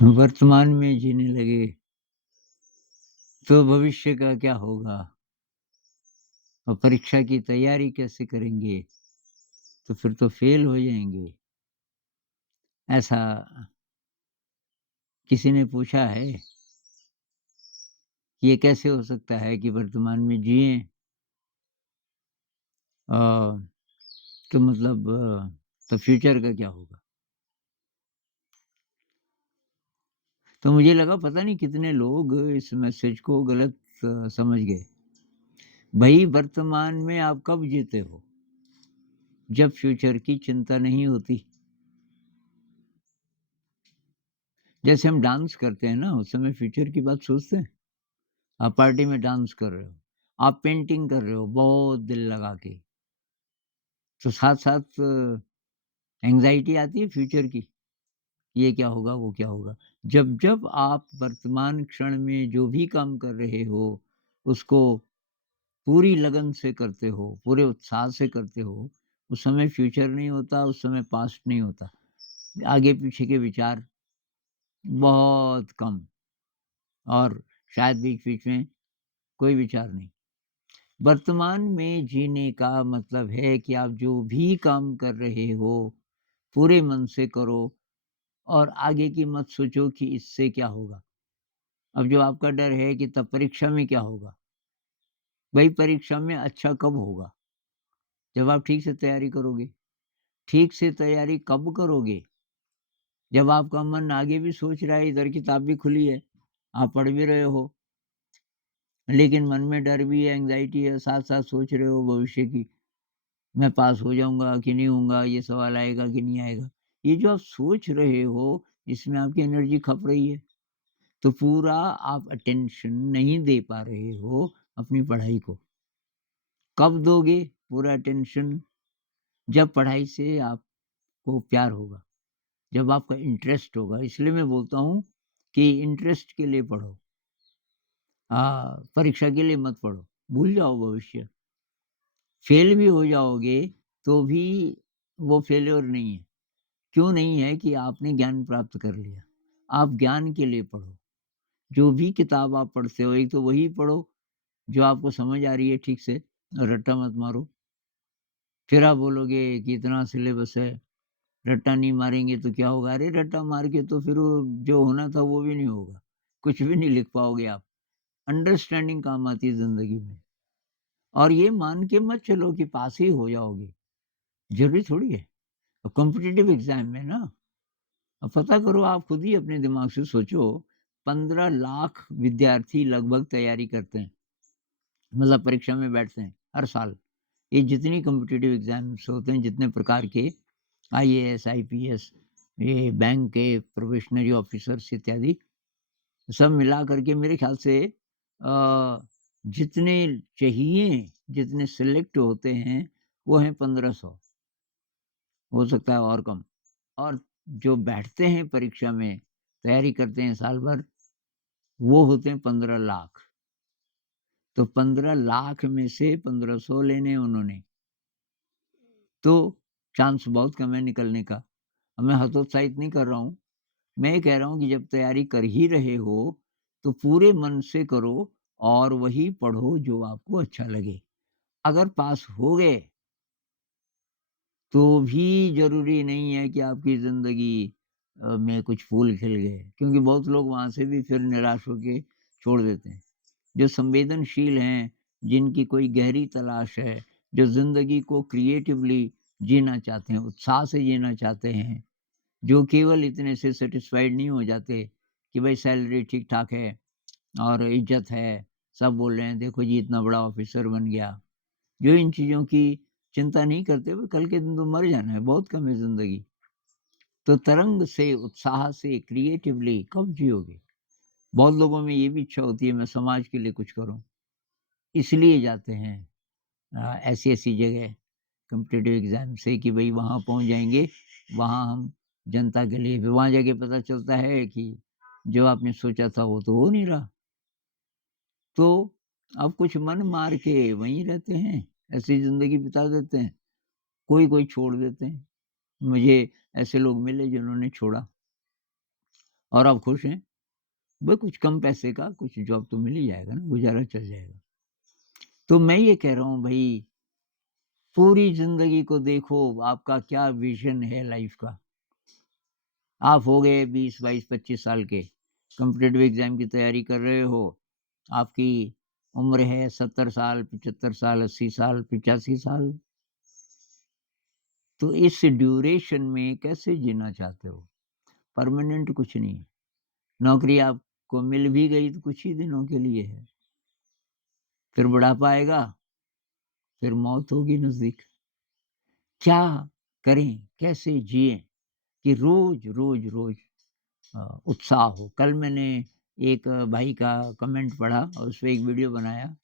वर्तमान में जीने लगे तो भविष्य का क्या होगा? और परीक्षा की तैयारी कैसे करेंगे? तो फिर तो फेल हो जाएँगे। ऐसा किसी ने पूछा है कि ये कैसे हो सकता है कि वर्तमान में जिएँ अ, तो मतलब तो फ्यूचर का क्या होगा? तो मुझे लगा पता नहीं कितने लोग इस मैसेज को गलत समझ गए। भई वर्तमान में आप कब जीते हो? जब फ्यूचर की चिंता नहीं होती। जैसे हम डांस करते हैं ना, उस समय फ्यूचर की बात सोचते हैं? आप पार्टी में डांस कर रहे हो, आप पेंटिंग कर रहे हो बहुत दिल लगा के, तो साथ-साथ एंग्ज़ायटी आती है फ्यूचर की, ये क्या होगा, वो क्या होगा? जब-जब आप वर्तमान क्षण में जो भी काम कर रहे हो, उसको पूरी लगन से करते हो, पूरे उत्साह से करते हो, उस समय फ्यूचर नहीं होता, उस समय पास्ट नहीं होता। आगे-पीछे के विचार बहुत कम और शायद बीच-बीच में कोई विचार नहीं। वर्तमान में जीने का मतलब है कि आप जो भी काम कर रहे हो, पूरे मन से करो और आगे की मत सोचो कि इससे क्या होगा। अब जो आपका डर है कि तब परीक्षा में क्या होगा? भई परीक्षा में अच्छा कब होगा? जब आप ठीक से तैयारी करोगे। ठीक से तैयारी कब करोगे? जब आपका मन आगे भी सोच रहा है, इधर किताब भी खुली है, आप पढ़ भी रहे हो, लेकिन मन में डर भी है, एंग्ज़ायटी है, साथ-साथ सोच रहे हो भविष्य की। मैं पास हो जाऊँगा कि नहीं होऊँगा, ये सवाल आएगा कि नहीं आएगा। ये जो आप सोच रहे हो, इसमें आपकी एनर्जी खप रही है। तो पूरा आप अटेंशन नहीं दे पा रहे हो अपनी पढ़ाई को। कब दोगे पूरा अटेंशन? जब पढ़ाई से आपको प्यार होगा, जब आपका इंटरेस्ट होगा। इसलिए मैं बोलता हूँ कि इंटरेस्ट के लिए पढ़ो। परीक्षा के लिए मत पढ़ो, भूल जाओ भविष्य। फेल भी हो जाओगे, तो भी वो फेल्योर नहीं है। क्यों नहीं है कि आपने ज्ञान प्राप्त कर लिया। आप ज्ञान के लिए पढ़ो। जो भी किताब आप पढ़ते हो, एक तो वही पढ़ो जो आपको समझ आ रही है ठीक से और रट्टा मत मारो। फिर आप बोलोगे कि इतना सिलेबस है, रट्टा नहीं मारेंगे तो क्या होगा? अरे रट्टा मार के तो फिर वो जो होना था वो भी नहीं होगा। कुछ भी नहीं लिख पाओगे आप। अंडरस्टैंडिंग काम आती है ज़िंदगी में। और ये मान के मत चलो कि पास ही हो जाओगे, ज़रूरी थोड़ी है। कॉम्पिटिटिव एग्ज़ाम में ना अब पता करो आप खुद ही अपने दिमाग से सोचो 15 लाख विद्यार्थी लगभग तैयारी करते हैं मतलब परीक्षा में बैठते हैं हर साल। ये जितनी कॉम्पिटिटिव एग्जाम्स होते हैं जितने प्रकार के आईएएस आईपीएस ये बैंक के प्रोबेशनरी ऑफिसर्स इत्यादि सब मिला करके मेरे ख्याल से जितने चाहिए जितने सिलेक्ट होते हैं वो हैं 1500 हो सकता है और कम। और जो बैठते हैं परीक्षा में, तैयारी करते हैं साल भर, वो होते हैं 15 लाख। तो 15 लाख में से 1500 लेने हैं उन्होंने, तो चांस बहुत कम है निकलने का। अब मैं हतोत्साहित नहीं कर रहा हूँ, मैं ये कह रहा हूँ कि जब तैयारी कर ही रहे हो, तो पूरे मन से करो और वही पढ़ो जो आपको अच्छा लगे। अगर पास हो गए तो भी ज़रूरी नहीं है कि आपकी ज़िंदगी में कुछ फूल खिल गए, क्योंकि बहुत लोग वहाँ से भी फिर निराश होके छोड़ देते हैं। जो संवेदनशील हैं, जिनकी कोई गहरी तलाश है, जो ज़िंदगी को क्रिएटिवली जीना चाहते हैं, उत्साह से जीना चाहते हैं, जो केवल इतने से सैटिस्फाइड नहीं हो जाते कि भाई सैलरी ठीक-ठाक है और इज़्ज़त है, सब बोल रहे हैं देखो जी इतना बड़ा ऑफ़िसर बन गया। जो इन चीज़ों की चिंता नहीं करते हुए कल के दिन तो मर जाना है, बहुत कम है ज़िंदगी। तो तरंग से, उत्साह से, क्रिएटिवली कब जियोगे? बहुत लोगों में ये भी इच्छा होती है मैं समाज के लिए कुछ करूँ, इसलिए जाते हैं ऐसी-ऐसी जगह कॉम्पिटिटिव एग्ज़ाम से कि भई वहाँ पहुँच जाएँगे, वहाँ हम जनता के लिए फिर वहाँ जाके पता चलता है कि जो आपने सोचा था वो तो हो नहीं रहा। तो अब कुछ मन मार के वहीं रहते हैं, ऐसी ज़िंदगी बिता देते हैं। कोई-कोई छोड़ देते हैं। मुझे ऐसे लोग मिले जिन्होंने छोड़ा। और आप खुश हैं? भाई कुछ कम पैसे का कुछ जॉब तो मिल ही जाएगा ना, गुज़ारा चल जाएगा। तो मैं ये कह रहा हूँ भई, पूरी ज़िंदगी को देखो, आपका क्या विज़न है लाइफ़ का। आप हो गए 20, 22, 25 साल के, कॉम्पिटिटिव एग्ज़ाम की तैयारी कर रहे हो, आपकी उम्र है 70 साल, 75 साल, 80 साल, 85 साल, तो इस ड्यूरेशन में कैसे जीना चाहते हो? परमानेंट कुछ नहीं है। नौकरी आपको मिल भी गई तो कुछ ही दिनों के लिए है, फिर बुढ़ापा आएगा, फिर मौत होगी नज़दीक। क्या करें, कैसे जिएँ कि रोज़ उत्साह हो? कल मैंने एक भाई का कमेंट पढ़ा और उसपे एक वीडियो बनाया,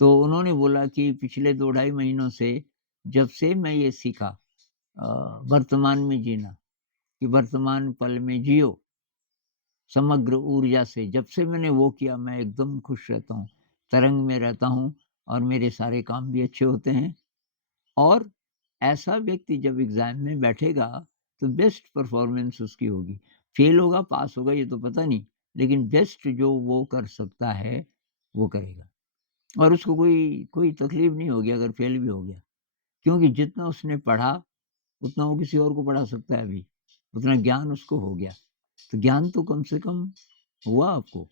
तो उन्होंने बोला कि पिछले 2 ढाई महीनों से जब से मैं ये सीखा अ, वर्तमान में जीना, कि वर्तमान पल में जियो, समग्र ऊर्जा से, जब से मैंने वो किया मैं एकदम खुश रहता हूँ, तरंग में रहता हूँ और मेरे सारे काम भी अच्छे होते हैं। और ऐसा व्यक्ति जब एग्ज़ाम में बैठेगा, तो बेस्ट परफ़ॉर्मेंस उसकी होगी। फ़ेल होगा, पास होगा ये तो पता नहीं, लेकिन बेस्ट जो वो कर सकता है, वो करेगा। और उसको कोई कोई तकलीफ़ नहीं होगी अगर फ़ेल भी हो गया, क्योंकि जितना उसने पढ़ा, उतना वो किसी और को पढ़ा सकता है अभी, उतना ज्ञान उसको हो गया। तो ज्ञान तो कम से कम हुआ आपको।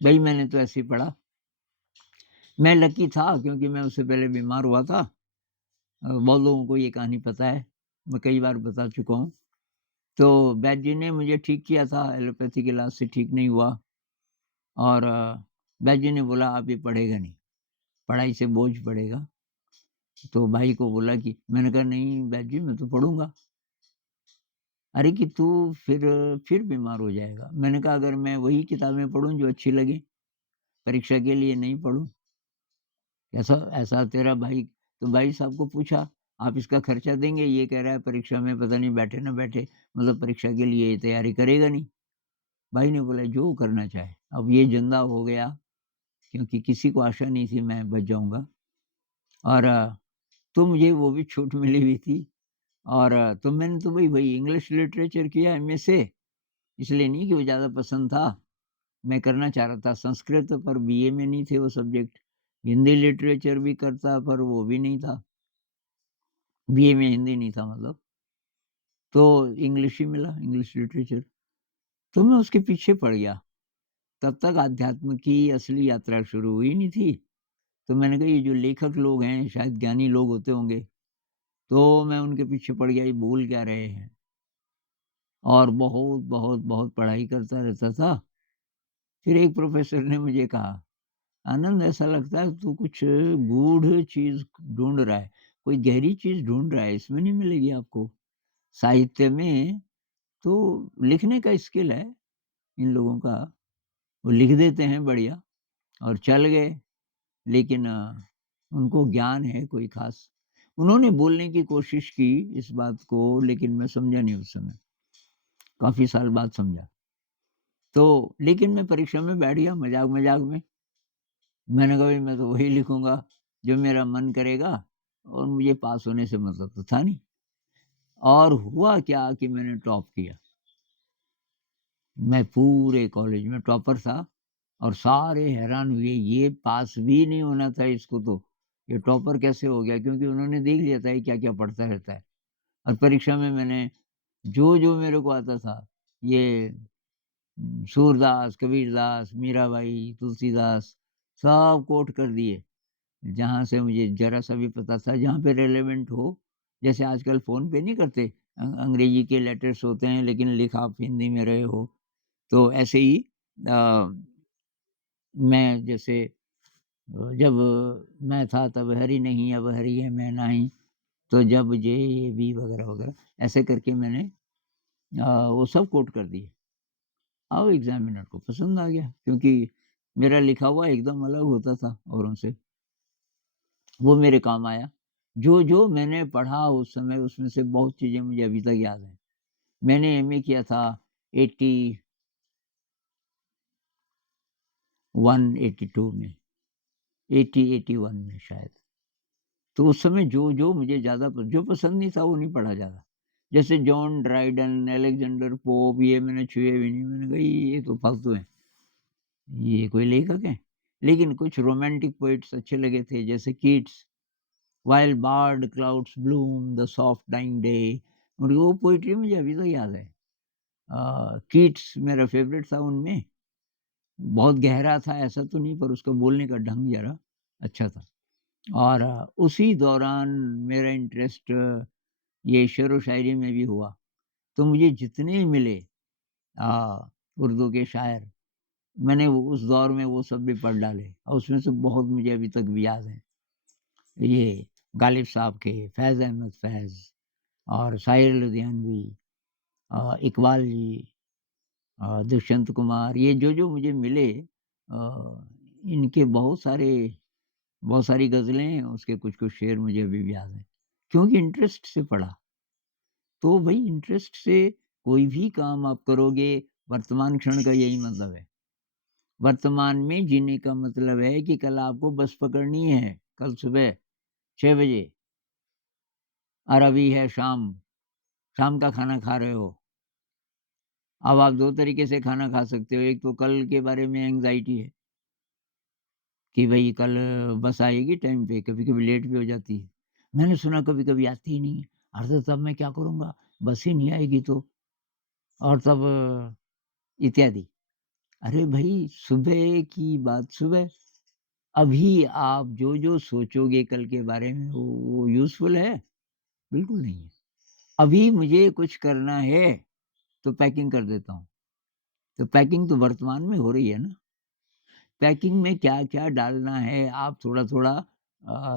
भई मैंने तो ऐसे ही पढ़ा, मैं लकी था क्योंकि मैं उससे पहले बीमार हुआ था। बहुत लोगों को ये कहानी पता है, मैं कई बार बता चुका हूँ। तो वैद्य जी ने मुझे ठीक किया था, एलोपैथी के इलाज से ठीक नहीं हुआ और वैद्य जी ने बोला अब ये पढ़ेगा नहीं, पढ़ाई से बोझ पड़ेगा। तो भाई को बोला कि मैंने कहा नहीं वैद्य जी मैं तो पढ़ूँगा। अरे कि तू फिर बीमार हो जाएगा। मैंने कहा अगर मैं वही किताबें पढ़ूँ जो अच्छी लगें, परीक्षा के लिए नहीं पढ़ूँ। ऐसा ऐसा तेरा भाई, तो भाई साहब को पूछा, आप इसका खर्चा देंगे? ये कह रहा है परीक्षा में पता नहीं बैठे ना बैठे, मतलब परीक्षा के लिए ये तैयारी करेगा नहीं। भाई ने बोला जो करना चाहे। अब ये ज़िंदा हो गया क्योंकि किसी को आशा नहीं थी मैं बच जाऊँगा और तो मुझे वो भी छूट मिली हुई थी और तो मैंने तो भई इंग्लिश लिटरेचर किया एमए से, इसलिए नहीं कि वो ज़्यादा पसंद था। मैं करना चाह रहा था संस्कृत पर बीए में नहीं थे वो सब्जेक्ट। हिंदी लिटरेचर भी करता पर वो भी नहीं था। बीए में हिंदी नहीं था मतलब। तो इंग्लिश ही मिला, इंग्लिश लिटरेचर। तो मैं उसके पीछे पड़ गया। तब तक अध्यात्म की असली यात्रा शुरू हुई नहीं थी। तो मैंने कहा ये जो लेखक लोग हैं शायद ज्ञानी लोग होते होंगे। तो मैं उनके पीछे पड़ गया ये बोल क्या रहे हैं और बहुत पढ़ाई करता रहता था। फिर एक प्रोफ़ेसर ने मुझे कहा, "आनंद ऐसा लगता है तू कुछ गूढ़ चीज़ ढूँढ रहा है, कोई गहरी चीज़ ढूँढ रहा है, इसमें नहीं मिलेगी आपको। साहित्य में तो लिखने का स्किल है इन लोगों का, वो लिख देते हैं बढ़िया और चल गए, लेकिन उनको ज्ञान है कोई ख़ास। उन्होंने बोलने की कोशिश की इस बात को, लेकिन मैं समझा नहीं उस समय, काफ़ी साल बाद समझा। तो लेकिन मैं परीक्षा में बैठ गया मज़ाक-मज़ाक में। मैंने कहा भई मैं तो वही लिखूँगा जो मेरा मन करेगा और मुझे पास होने से मतलब तो था नहीं। और हुआ क्या कि मैंने टॉप किया। मैं पूरे कॉलेज में टॉपर था और सारे हैरान हुए, ये पास भी नहीं होना था इसको तो, ये टॉपर कैसे हो गया? क्योंकि उन्होंने देख लिया था ये क्या-क्या पढ़ता रहता है। और परीक्षा में मैंने जो मेरे को आता था, ये सूरदास, कबीरदास, मीराबाई, तुलसीदास सब कोट कर दिए। जहाँ से मुझे ज़रा-सा भी पता था, जहाँ पे रिलेवेंट हो, जैसे आजकल फ़ोन पे नहीं करते अंग्रेजी के लेटर्स होते हैं लेकिन लिखा आप हिंदी में रहे हो। तो ऐसे ही अ, मैं जैसे जब मैं था तब हरि नहीं अब हरि है मैं नाही, तो जब जे ये बी वगैरह-वगैरह ऐसे करके मैंने वो सब कोट कर दिए। अब एग्ज़ामिनर को पसंद आ गया क्योंकि मेरा लिखा हुआ एकदम अलग होता था औरों से, वो मेरे काम आया। जो मैंने पढ़ा उस समय उसमें से बहुत चीज़ें मुझे अभी तक याद हैं। मैंने एमए किया था 81, 82 में, 81 में शायद। तो उस समय जो मुझे ज़्यादा जो पसंद नहीं था वो नहीं पढ़ा ज़्यादा। जैसे जॉन ड्राइडन, अलेक्जेंडर पोप, ये मैंने छुए भी नहीं। मैंने कहा ये तो फालतू हैं, ये कोई लेखक हैं? लेकिन कुछ रोमांटिक पोएट्स अच्छे लगे थे, जैसे Keats, while barred clouds bloom the soft dying day, और वो पोएट्री मुझे अभी तक याद है। कीट्स मेरा फेवरेट था उनमें। बहुत गहरा था ऐसा तो नहीं, पर उसका बोलने का ढंग ज़रा अच्छा था। और उसी दौरान मेरा इंटरेस्ट ये शेरो और शायरी में भी हुआ। तो मुझे जितने मिले उर्दू के शायर, मैंने उस दौर में वो सब भी पढ़ डाले, और उसमें से बहुत मुझे अभी तक भी याद है। ये गालिब साहब के, फैज़ अहमद फैज़ और शाहिर लुधियानवी, इकबाल जी, दुष्यंत कुमार, ये जो मुझे मिले, इनके बहुत सारी गज़लें हैं, उसके कुछ-कुछ शेर मुझे अभी भी याद हैं, क्योंकि इंटरेस्ट से पढ़ा। तो भई इंटरेस्ट से कोई भी काम आप करोगे, वर्तमान क्षण का यही मतलब है। वर्तमान में जीने का मतलब है कि कल आपको बस पकड़नी है, कल सुबह 6 बजे, और अभी है शाम, शाम का खाना खा रहे हो। अब आप 2 तरीके से खाना खा सकते हो, एक तो कल के बारे में एंग्ज़ायटी है कि भई कल बस आएगी टाइम पे, कभी-कभी लेट भी हो जाती है। मैंने सुना कभी-कभी आती ही नहीं है, अरे! तो तब मैं क्या करूँगा? बस ही नहीं आएगी तो, और तब इत्यादि। अरे भई, सुबह की बात सुबह, अभी आप जो सोचोगे कल के बारे में, वो यूज़फुल है? बिल्कुल नहीं है। अभी मुझे कुछ करना है, तो पैकिंग कर देता हूँ। तो पैकिंग तो वर्तमान में हो रही है ना। पैकिंग में क्या-क्या डालना है, आप थोड़ा-थोड़ा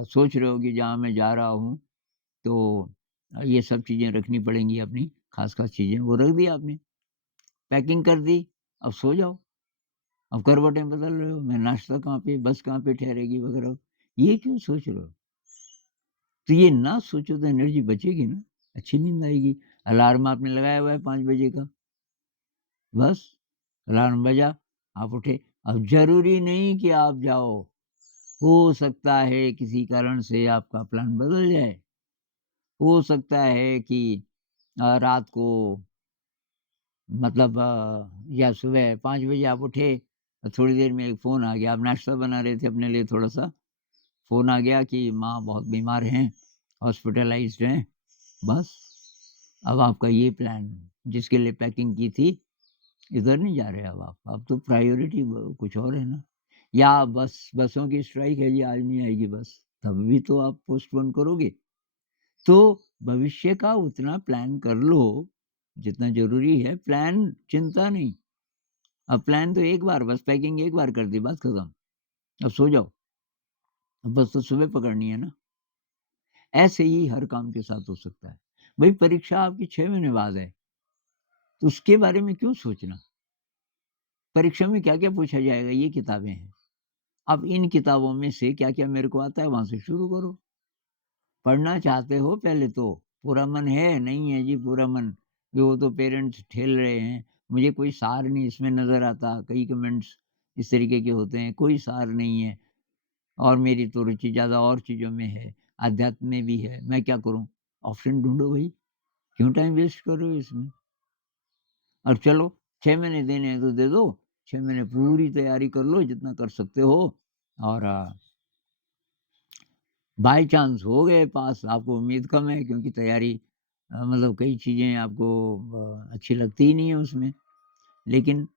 सोच रहे हो कि जहाँ मैं जा रहा हूँ, तो ये सब चीज़ें रखनी पड़ेंगी अपनी, ख़ास-ख़ास चीज़ें, वो रख दी आपने। पैकिंग कर दी, अब सो जाओ। अब करवटें बदल रहे हो, मैं नाश्ता कहाँ पे, बस कहाँ पे ठहरेगी वग़ैरह। ये क्यों सोच रहे हो? तो ये ना सोचो तो एनर्जी बचेगी ना, अच्छी नींद आएगी। अलार्म आपने लगाया हुआ है 5 बजे का, बस अलार्म बजा, आप उठे। अब ज़रूरी नहीं कि आप जाओ, हो सकता है किसी कारण से आपका प्लान बदल जाए। हो सकता है कि रात को, मतलब या सुबह 5 बजे आप उठे, थोड़ी देर में एक फ़ोन आ गया, आप नाश्ता बना रहे थे अपने लिए थोड़ा-सा, फ़ोन आ गया कि माँ बहुत बीमार हैं, हॉस्पिटलाइज़्ड हैं, बस। अब आपका ये प्लान जिसके लिए पैकिंग की थी, इधर नहीं जा रहे अब तो प्रायोरिटी कुछ और है ना। या बसों की स्ट्राइक है जी, आज नहीं आएगी बस, तब भी तो आप पोस्टपोन करोगे। तो भविष्य का उतना प्लान कर लो जितना ज़रूरी है, प्लान चिंता नहीं। अब प्लान तो एक बार, बस पैकिंग एक बार कर दी, बात खत्म। अब सो जाओ, अब बस तो सुबह पकड़नी है ना। ऐसे ही हर काम के साथ हो सकता है। भई परीक्षा आपकी 6 महीने बाद है, तो उसके बारे में क्यों सोचना? परीक्षा में क्या-क्या पूछा जाएगा, ये किताबें हैं। अब इन किताबों में से क्या-क्या मेरे को आता है, वहाँ से शुरू करो। पढ़ना चाहते हो पहले तो, पूरा मन है? नहीं है जी पूरा मन, कि वो तो पेरेंट्स ठेल रहे हैं। मुझे कोई सार नहीं इसमें नज़र आता, कई कमेंट्स इस तरीके के होते हैं, कोई सार नहीं है, और मेरी तो रुचि ज़्यादा और चीज़ों में है, अध्यात्म में भी है, मैं क्या करूँ? ऑप्शन ढूँढो भई, क्यों टाइम वेस्ट कर रहे हो इसमें? और चलो 6 महीने देने हैं तो दे दो, 6 महीने पूरी तैयारी कर लो जितना कर सकते हो, और बाय चांस हो गए पास, आपको उम्मीद कम है क्योंकि तैयारी, मतलब कई चीज़ें आपको अच्छी लगती ही नहीं है उसमें। लेकिन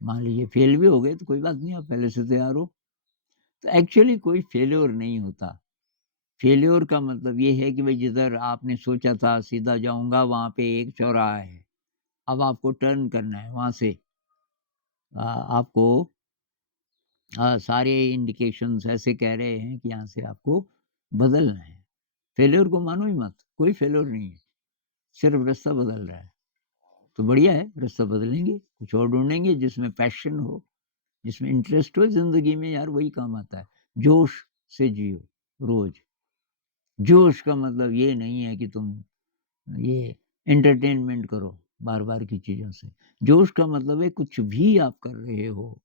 मान लीजिए फेल भी हो गए तो कोई बात नहीं, आप पहले से तैयार हो। तो एक्चुअली कोई फेल्योर नहीं होता। फेल्योर का मतलब ये है कि भई जिधर आपने सोचा था सीधा जाऊँगा, वहाँ पे एक चौराहा है। अब आपको टर्न करना है वहाँ से, आपको सारे इंडिकेशंस ऐसे कह रहे हैं कि यहाँ से आपको बदलना है। फेल्योर को मानो ही मत, कोई फेल्योर नहीं है, सिर्फ़ रास्ता बदल रहा है। तो बढ़िया है, रास्ता बदलेंगे, कुछ और ढूँढेंगे जिसमें पैशन हो, जिसमें इंटरेस्ट हो ज़िंदगी में, यार वही काम आता है। जोश से जियो रोज़। जोश का मतलब ये नहीं है कि तुम ये एंटरटेनमेंट करो बार-बार की चीज़ों से। जोश का मतलब है कुछ भी आप कर रहे हो,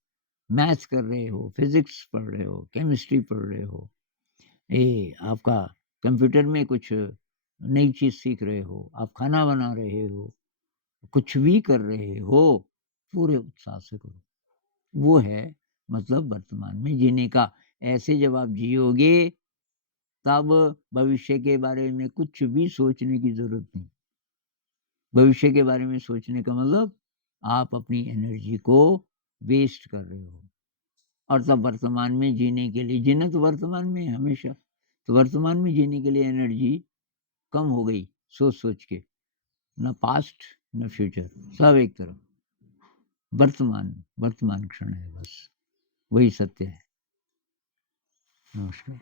मैथ्स कर रहे हो, फिज़िक्स पढ़ रहे हो, केमिस्ट्री पढ़ रहे हो, ये आपका कंप्यूटर में कुछ नई चीज़ सीख रहे हो, आप खाना बना रहे हो, कुछ भी कर रहे हो, पूरे उत्साह से करो। वो है मतलब वर्तमान में जीने का। ऐसे जब आप जियोगे, तब भविष्य के बारे में कुछ भी सोचने की ज़रूरत नहीं। भविष्य के बारे में सोचने का मतलब आप अपनी एनर्जी को वेस्ट कर रहे हो। और तब वर्तमान में जीने के लिए, जीना तो वर्तमान में है हमेशा। तो वर्तमान में जीने के लिए एनर्जी कम हो गई सोच-सोच के। ना पास्ट, ना फ्यूचर, सब एक तरफ। वर्तमान, वर्तमान क्षण है बस, वही सत्य है। नमस्कार।